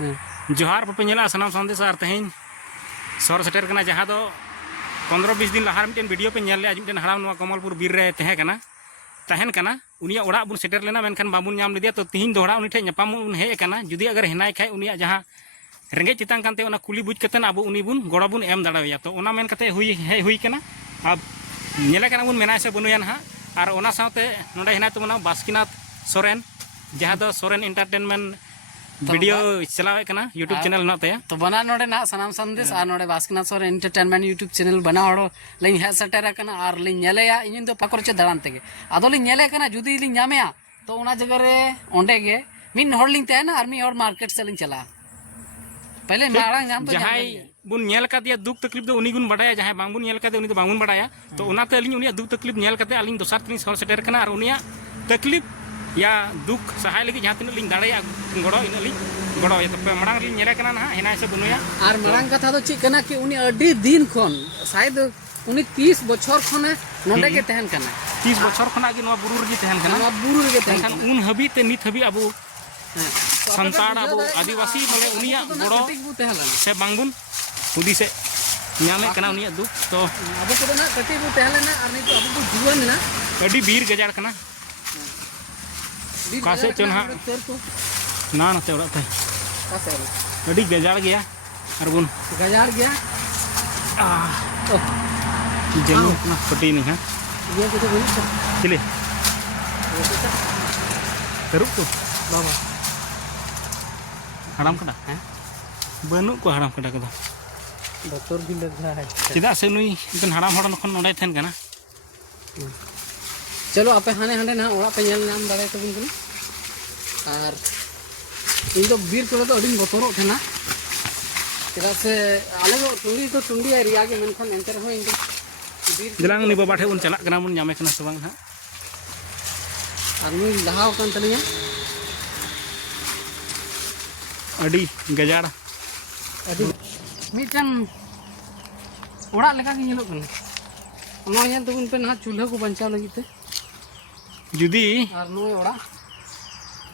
जोहार पे नेला सनाम संदेश और तेहन सर सेटर कना जहाँ दो 15-20 दिन लहा मिटन वीडियो पे नेल ले आज मिटन हराम कमलपुर बीर रे तहन कना उनिया ओड़ा बुन सेटर लेना मेनखान बाबुन नाम लिदिया तो तिहिन दोहरा उनी ठे ᱧᱟᱯᱟᱢ बुन हेज कना जुदी अगर हेनाय खाय उनिया जहाँ रेंगे चितान कानते उना कुली बुझ कतन अब उनी बुन गोड़ा बुन एम दाड़ाया तो उना मेन कते हुई कना अब नेले कना बुन मेनाय से बनुया ना और उना साथे नोडे हेनाय तो मना बास्किनाथ सोरेन जहाँ दो सोरेन एंटरटेनमेंट वीडियो चलावे कना यूट्यूब चैनल ना तया तो बना नोडे ना सनाम संदेश और नोडे बास्किनाथ सोरेन एंटरटेनमेंट यूट्यूब चैनल बना हड़ो लिंग हे सटेरा कना और लिंग नेलेया इन दो पकड़ चे दाड़ान तेगे आदो लिंग नेले कना जुदी लिंग ᱧᱟᱢᱮᱭᱟ तो उना जगह रे ओंडे गे मिन हड़ लिंग तहना और मी हड़ मार्केट से लिंग चला पहले माड़ा नाम तो जहां बुन नेल का दिया दुख तकलीफ दो उनी गुन बडाया जहां बांगबुन नेल का दे उनी तो बांगबुन बडाया तो उनाते अलिंग उनिया दुख तकलीफ नेल कते अलिंग दोसार तनी सर सेटर कना और उनिया तकलीफ या दुख सहाय लगी जहां तनी लिंग दाड़ाया गड़ो इन अलिंग गड़ो ये तो मड़ांग लिंग नेले कना ना हेना से बनुया और मड़ांग कथा तो ची कना कि उनी अडी दिन खन शायद उनी 30 बछर खने नोडे के तहन कना 30 बछर खना कि नवा बुरु रे तहन कना नवा बुरु रे तहन उन हबी ते नित हबी अबो संताड़ अब आदिवासी माने उनिया गड़ो से बांगबुन हुदी से ᱧᱟᱢᱮ कना उनिया दुख तो अब को ना कटी बु तहलेना और नहीं तो अब को जुवन ना अडी बीर गजाड़ कना कासे चन हा ना ना ते ओड़ा ते कासे अडी गजाड़ गया और बुन गजाड़ गया जनु ना पटी नहीं है ये तो बोल चले teruk tuh बाबा haram kada है बनु को haram kada kada डॉक्टर भी लग रहा है चिदा से नुई इतन haram हड़ नखन नोडे थेन कना चलो आपे हाने हाने ना ओड़ा पे नेल नाम दाड़े तबिन कना और इन दो बीर को तो अडिन बतरो थेना चिदा से आले तो टुंडी एरिया के मेनखन एंटर हो इन बीर जलांग नि बाबा ठे उन चला कना मुन ᱧᱟᱢᱮ कना सबंग हा आदमी लहाव कान तलिया अडी गजाड़ अडी मिटन ओड़ा लेका के नेलो कना नो नेल तबुन पे ना चूल्हा को बंचाव लगी ते जुदी और नो ओड़ा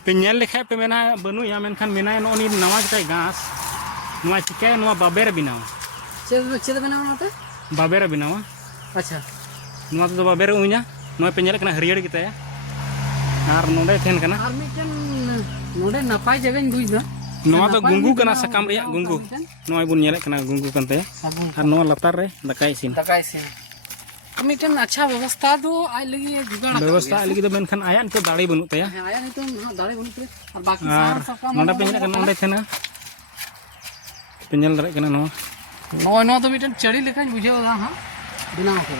पे नेल लेखा पे मेना बनु या मेनखान मेना नो नि नवा जटाय घास नवा चिकाय नवा बाबेर बिनाव चेद बनाव नाते बाबेर बिनाव अच्छा नवा तो बाबेर उ냐 नवा पे नेल कना हरियर गिताया और नोडे थेन कना और मिटन नोडे नपाय जगह बुझ दा नवा तो गुंगू कना सकाम रे गुंगू नवा बुन नेले कना गुंगू कनते और नवा लतार रे दकाय सिन मिटन अच्छा व्यवस्था दो आय लगी जुगाड़ व्यवस्था लगी तो मेनखान आया तो दाड़ी बनु तया आया नहीं तो ना दाड़े बनु पे और बाकी और नोडे पे नेले कना नोडे थेना पे नेल दरे कना नवा नो तो मिटन चढ़ी लेखा बुझे हां बिना के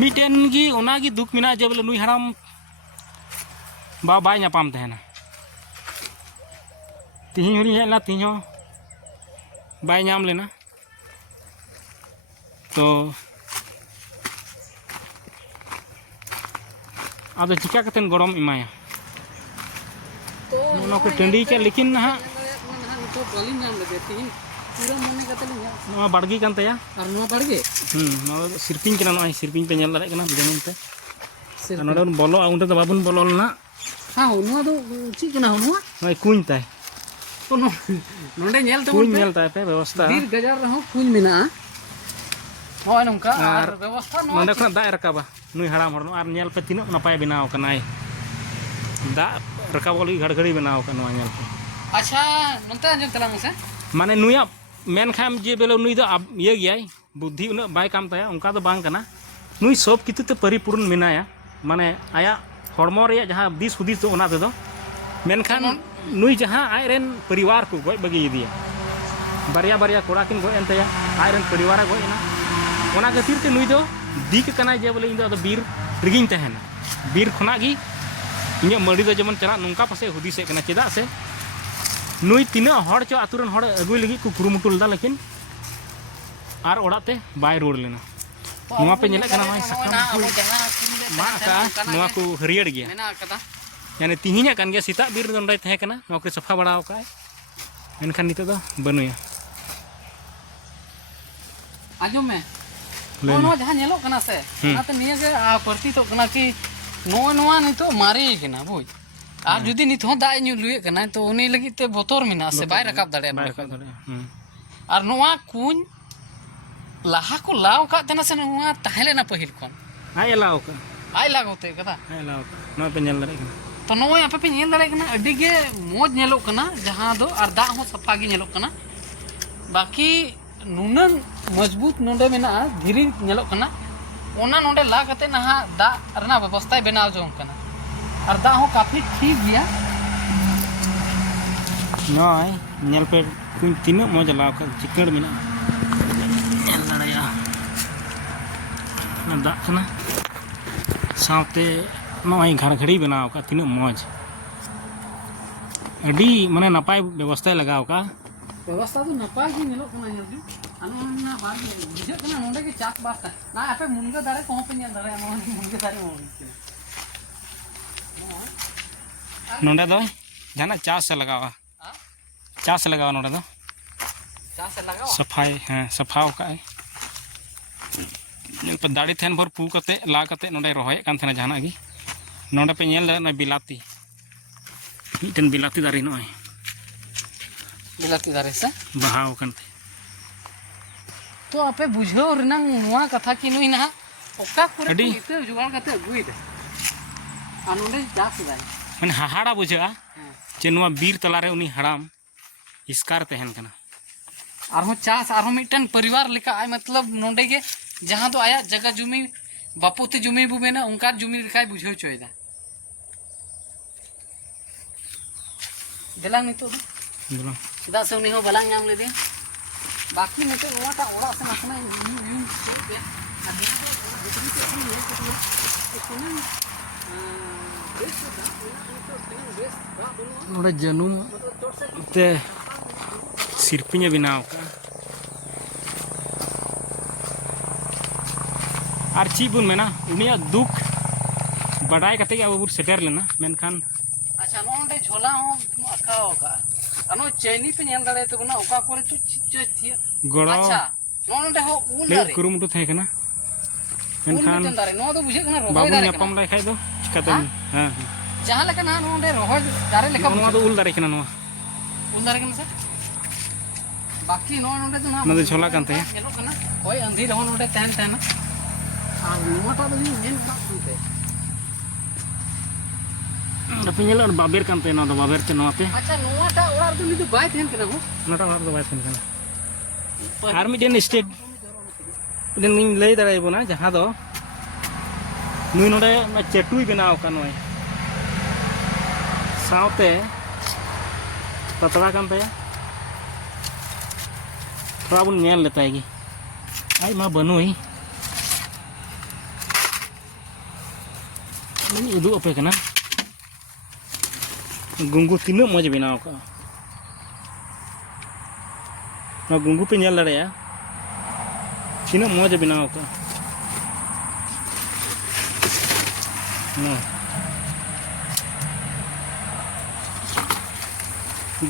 मिटेन गी ओनागी दुख मिना जब नुई हराम बा बाय ᱧᱟᱯᱟᱢ तहना तिहिं हुरी हेला तिहिं बाय ᱧᱟᱢ लेना तो आदो चिका कतन गरम इमाया तो नो को टंडी के लेकिन ना तो बलिन नाम लगे तिहिं पूरा मने कतल नो बाड़गी कान तया और नो बाड़गे नो सिरपिंग कना नो सिरपिंग पे नेल दारे कना जमीन पे नोडे बोलो उनते तो बाबुन बोलो ना हां नो दो ची कना नो नो कुñ ताय तो नोडे नेल तो कुñ नेल ताय पे व्यवस्था बीर गजार रहो कुñ मिना होय नंका और व्यवस्था नोडे खना दा रकाबा नुई हराम हड़ और नेल पे तिनो नपाय बनाव कनाय दा रकाब लगी घड़घड़ी बनाव कना नेल पे अच्छा नंता अंजम तला मुसे माने नुया मेनखाम जे बेलो नुई दो ये गयाय बुद्धि उन बाय काम ताया उनका तो बांग कना नुई सब कितु ते परिपूर्ण मिनाया माने आया हड़मो रे जहां दिस हुदिस तो ओना तेदो मेनखान नुई जहां आयरेन परिवार को गय बगी दिया बारिया बारिया कोड़ा किन गय एनतया आयरेन परिवार गय ना ओना खातिर ते नुई दो दिक कना जे बोले इन दो बीर रिगिन तहना बीर खना गी इnya मड़ी दो जमन चला नुंका पासे हुदिसे कना चेदा से नुई तीना हड़ चो आतुरन हड़ अगुई लगी को कुरुमुटु लदा लेकिन आर ओड़ाते बाय रोड लेना नुआ पे नेले कना माय सकाम मा का नुआ को हरियर गया मेना कदा यानी तिहिnya kan गया सीता बीर नोंडे तहे कना नुआ को सफा बड़ाव का एनखान नितो दो बनुया आजो में नो जहां नेलो कना से नाते निया के प्रतीत कना कि नो नितो मारे कना बुझ और जुदी नित हो दा ᱧᱩ लुए कना तो उनी लगी ते बोतोर मिना से बाय रकाब दाड़े बाय रकाब दाड़े और नोआ कुन लाहा को लाव का तना से नोआ ताहेलेना पहिल कोन आई लाओ का आई लागोते कदा आई लाओ का नो पे नेल दाड़े कना तो नोआ आपे पे नेल दाड़े कना अडी गे मोज नेलो कना जहां दो और दा हो सफा गे नेलो कना बाकी नुनन मजबूत नोंडे मेना धीरे नेलो कना ओना नोंडे ला कते नहा दा रना व्यवस्था बनाव जों कना और दा हो काफी ठीक गया नॉय नेल पे कुन तीन मज लाओ का चिकड़ मिना नेल दाड़या ना दा कना सावते नॉय घर घड़ी बनाव का तीन मज अडी माने नपाय व्यवस्था लगाव का व्यवस्था तो नपाय की नेलो कना जल्दी अनु ना बाग बुझे कना नोंडे के चास बात ना आपे मुनगे दारे कोन पे नेल दारे नो मुनगे दारे मो नोंडे दो जाना चास से लगावा चास से लगावा नोंडे दो चास से लगाओ सफाई हाँ सफाव का पर दाड़ी थेन भर पू कते ला कते नोंडे रोहय कान थेना जहाना गी नोंडे पे नेल ना बिलाती मिटन बिलाती दारी नोय बिलाती दारे से बहाव कानते तो आपे बुझो रना नुआ कथा कि नुई ना ओका करे अडी इते जुगाड़ कते अगुई दे आनुंडे चास दाई माने हाहाड़ा बुझा जे नुआ बीर तलारे उनी हराम इसकार तहन कना आरो चास आरो मिटन परिवार लेका आय मतलब नोंडे के जहां तो आया जगह जुमी बापुते जुमी बुबेना उनका जुमी लिखाय बुझो चोयदा देला नितो बोलो सदा से उनी हो बलांग नाम ले दे बाकी नितो ओटा ओड़ा से नासना यूं के नोडे जनुम ते सिरपिnya बनाव का और ची बुन मेना उनिया दुख बड़ाई कते अब बुर सेटर लेना मेनखान अच्छा नोंडे झोला हो अकाओ का अनो चैनी पे नेल दाड़े तो ना ओका करे तो चिच थी गड़ो अच्छा नोंडे हो उल ले दारे कुरुमुटु थे कना मेनखान दारे नो तो बुझे कना रोहय बाबू दारे नपम लाई खाय दो चिकाते हां जहां लेका ना नोंडे रोहय दारे लेका नोआ दो उल दारे कना नोआ उल दारे कना सर बाकी नोंडे तो ना ना दो झोला कानते हेलो कना कोई अंधी रहो नोंडे तहन तहन आ नोटा तो नेल का सुनते पिnyel और बाबेर कानते ना दो बाबेर ते नोते अच्छा नोटा ओरा तो नी तो बाय थेन कना हो नोटा और दो बाय थन कना आर मिडेन स्टेट den ning lay darai bona jaha do nui node na chetui benaw ka noi saute patla kan taya rabun nyel letai gi ai ma banui ini edu apa kana gungu tina moj benaw ka na gungu pe nyel dare ya tina moj benaw ka ना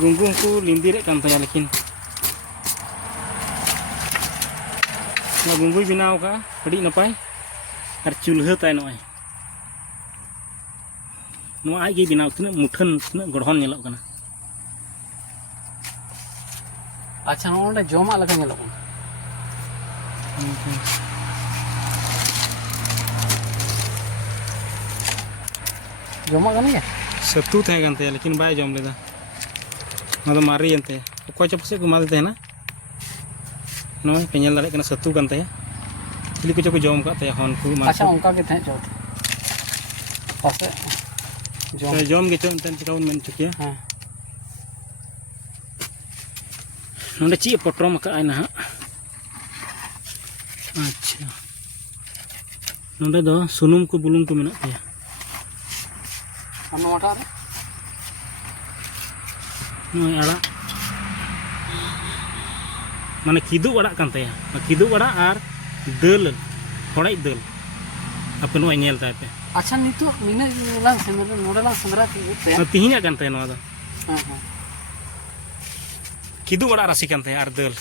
गुंगुं को लिंदिरे कान तया लेकिन ना गुंगुई बनाव का अड़ी नपाय और चूल्हा ताय नय नो आइ गे बनाव तना मुठन तना गढ़न नेलो कना अच्छा नोंडे जोमा लगा नेलो कना जोमा कना या सत्तू थे कान तया लेकिन बाय जम लेदा ना तो मारी एंते कोई चपसे को माल देना नो पेनल दाले कना सत्तू कान तया चिली को जम का तया हन को मार अच्छा उनका के थे चोट ओके जम के चोन तन चिकाउन मेन चकिया हां नोंडे ची पट्रोम का आइना अच्छा नोंडे दो सुनुम को बुलुम को मेना तया अनो वाटा नो आड़ा माने किदु आड़ा कान तया किदु आड़ा आर दल होड़ाई दल अपन नो नेल ताय पे अच्छा नितो मिने लांग सेंद्रा नोडला सेंद्रा के तिहिना कान तया नो दो हां हां किदु आड़ा राशि कान तया आर दल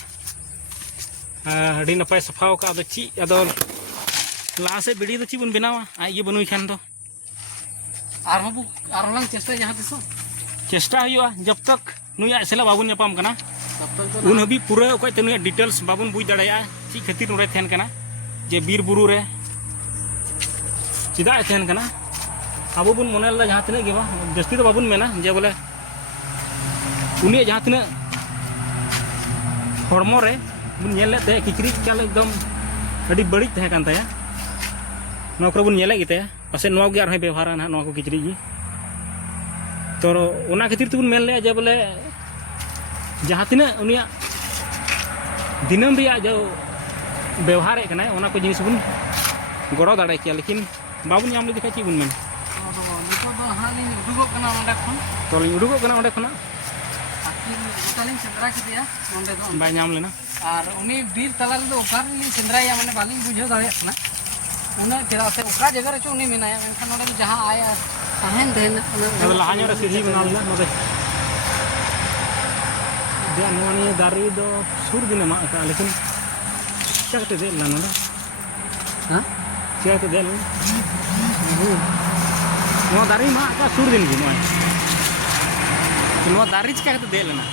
अड़ी नपाय सफाव का दो ची अदो लासे बिड़ी दो ची बन बनावा आइ ये बनुई खान दो आरहों लंग चेष्टा जहाँ तिसो चेष्टा हुआ जब तक नुया सेला बाबुन ᱧᱟᱯᱟᱢ ᱠᱟᱱᱟ तब तक तो उन हबी पूरा ओकय ते नुया डिटेल्स बाबुन बुझ दाड़ाया ची खातिर नोडे थेन कना जे बीर बुरु रे चिदा थेन कना आबो बुन मोनेल जहाँ तिने गे बा जस्ती तो बाबुन मेना जे बोले उनी जहाँ तिने हड़मो रे बुन नेले ते किचरी चाल एकदम अड़ी बड़ी तहे कान ताया नोकरा बुन नेले गिते पासे नोआ गे आरहे व्यवहार ना नोआ को किचरी गी तो ओना खातिर तुन मेन ले जे बोले जहाँ तिना उनिया दिनम रिया जो व्यवहार है ओना को जिनिस बुन गड़ो दाड़े किया लेकिन बाबुन नाम लेदे ची बुन मेन नितो दो हाली उडुगो कना ओंडे खन तो लिंग उडुगो कना ओंडे खना तालिंग सेंद्रा किया ओंडे दो बाय नाम लेना और उनी बीर तलाल दो ओकार लिंग सेंद्राया माने बालिंग बुझो दाड़े ना उना चेरा से ओका जगह रे चो उनी मेनाया मेनखान ओंडे जहां आया तहन देन तो लाहां रे सीधी बना लेना नोदे दे नोनी दारी दो सुर दिन मा का लेकिन क्या कहते दे लाना ना हां क्या कहते दे नो दारी मा का सुर दिन gi noy नो दारी क्या कहते दे लेना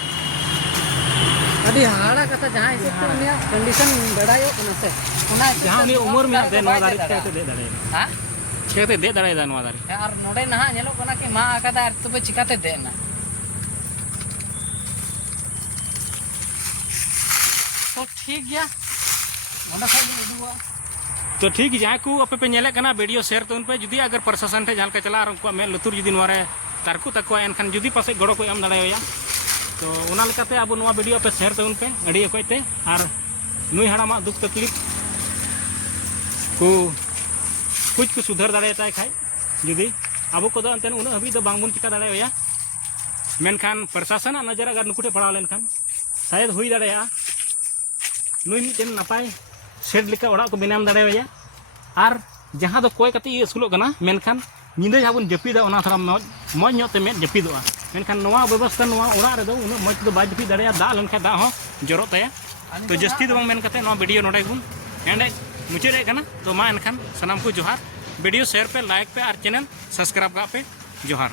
अभी हाड़ा कथा जहां इसे तो उनिया कंडीशन बड़ायो कना से उना जहां उनी उम्र में दे नो दारी क्या कहते दे दाड़े हां क्या कहते दे दाड़े दा नो दारी और नोडे नहा नेलो कना कि मा आकादा और तबे चिकाते देना तो ठीक गया ओंडा से उडुगो तो ठीक जहाँ को अपे पे नेले कना वीडियो शेयर तो उन पे जुदी अगर प्रशासन थे जहाँ का चला उनको में लुतुर जुदी नोरे तारकु तको एनखान जुदी पासे गड़ो को एम दाड़ाया तो ओना लेकाते अब नोआ वीडियो पे शेयर तो उन पे अड़ी अकोयते और नुई हड़ामा दुख तकलीफ को कुछ को सुधर दाड़ाया खाय जुदी अब को अंते उन हबी तो बांगबुन चिका दाड़ाया मेनखान प्रशासन नजर अगर नुकुटे पड़ाव लेनखान शायद हुई दाड़ाया नुई मिटेन नपाय सेट लेका ओड़ा को बेनाम दाड़ाया और जहाँ दो कोय कते असुलोग कना मेनखान निंदा जहाँ बन जपीदा ओना थोड़ा मौज ᱧᱚᱜ ᱛᱮ ᱢᱮᱫ ᱡᱟᱹᱯᱤᱫᱚᱜᱼᱟ मेनखान नोआ व्यवस्था नोआ ओड़ा रे दो उन मौज दो बाय जपीद दाड़ाया दा लेनखान दा हो जरो ताया तो जस्ती दो बांग मेन कते नोआ वीडियो नोडे गुन एंडे मुचादे कना तो मा एनखान सनाम को जोहार वीडियो शेयर पे लाइक पे और चैनल सब्सक्राइब का पे जोहार।